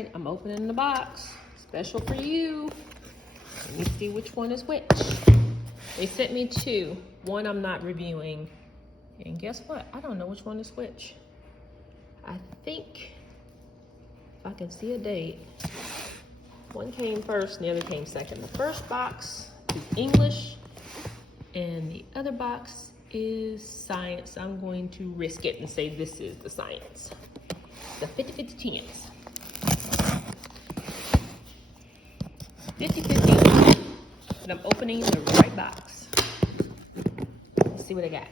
right, I'm opening the box. Special for you. Let me see which one is which. They sent me two. One I'm not reviewing. And guess what? I don't know which one is which. I think, if I can see a date, one came first and the other came second. The first box is English and the other box is science. I'm going to risk it and say this is the science. The 50-50 chance. 50-50 that I'm opening the right box. Let's see what I got.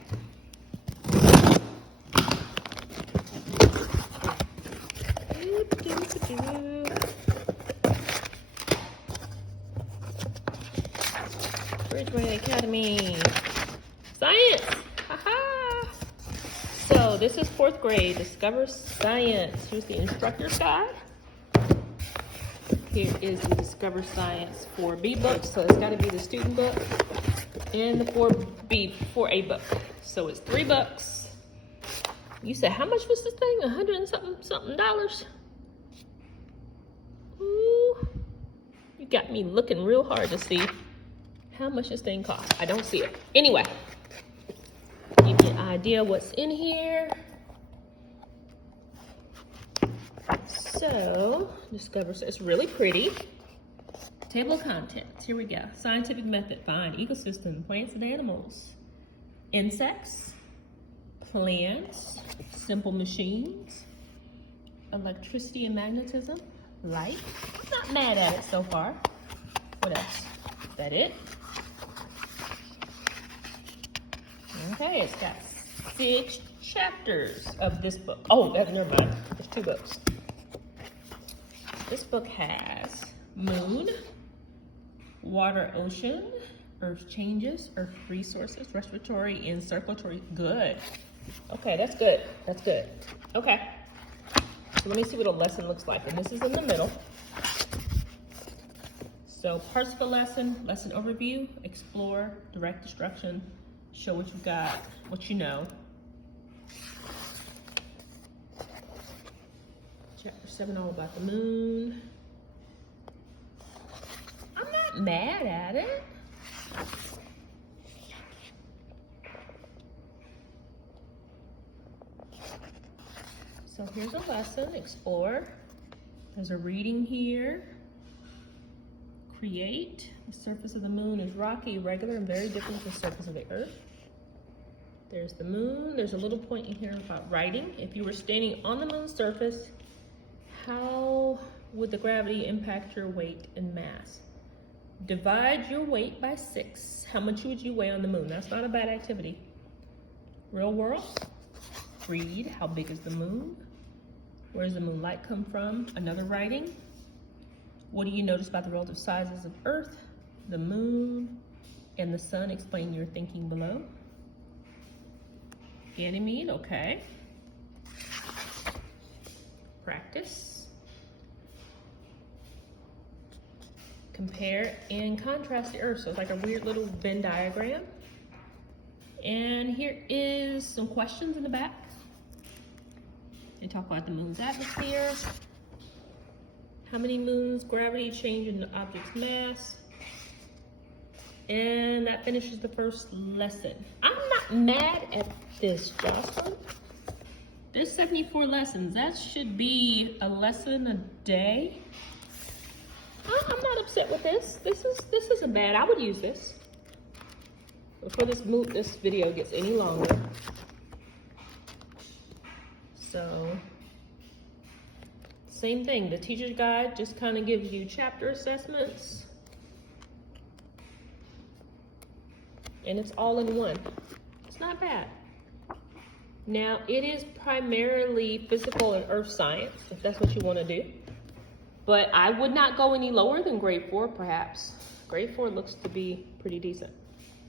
Bridgeway Academy. Science! Haha! So this is 4th grade. Discover Science. Here's the instructor's guide. Here is the Discover Science 4B book. So it's got to be the student book and the 4A book. So it's 3 books. You said, how much was this thing? $100 and something dollars? Ooh, you got me looking real hard to see how much this thing costs. I don't see it. Anyway, give you an idea what's in here. So, Discover, it's really pretty. Table of contents, here we go. Scientific method, find ecosystem, plants and animals, insects, plants, simple machines, electricity and magnetism, light. I'm not mad at it so far. What else? Is that it? Okay, it's got 6 chapters of this book. Oh, never mind. There's 2 books. This book has moon, water, ocean, earth changes, earth resources, respiratory and circulatory. Good. Okay, that's good. That's good. Okay. So let me see what a lesson looks like. And this is in the middle. So parts of a lesson, lesson overview, explore, direct instruction, show what you got, what you know. Chapter 7, all about the moon. I'm not mad at it. So here's a lesson, explore. There's a reading here. Create. The surface of the moon is rocky, irregular, and very different from the surface of the earth. There's the moon. There's a little point in here about writing. If you were standing on the moon's surface, how would the gravity impact your weight and mass? Divide your weight by 6. How much would you weigh on the moon? That's not a bad activity. Real world. Read, how big is the moon? Where does the moonlight come from? Another writing. What do you notice about the relative sizes of Earth, the moon, and the sun? Explain your thinking below. Ganymede, okay. Practice. Compare and contrast the Earth. So it's like a weird little Venn diagram. And here is some questions in the back. They talk about the moon's atmosphere. How many moons, gravity, change in the object's mass. And that finishes the first lesson. I'm not mad at this, Joslin. There's 74 lessons. That should be a lesson a day. I'm not upset with this. This isn't bad. I would use this. Before this video gets any longer. So, same thing. The teacher's guide just kind of gives you chapter assessments. And it's all in one. It's not bad. Now, it is primarily physical and earth science, if that's what you want to do. But I would not go any lower than grade 4, perhaps. Grade 4 looks to be pretty decent.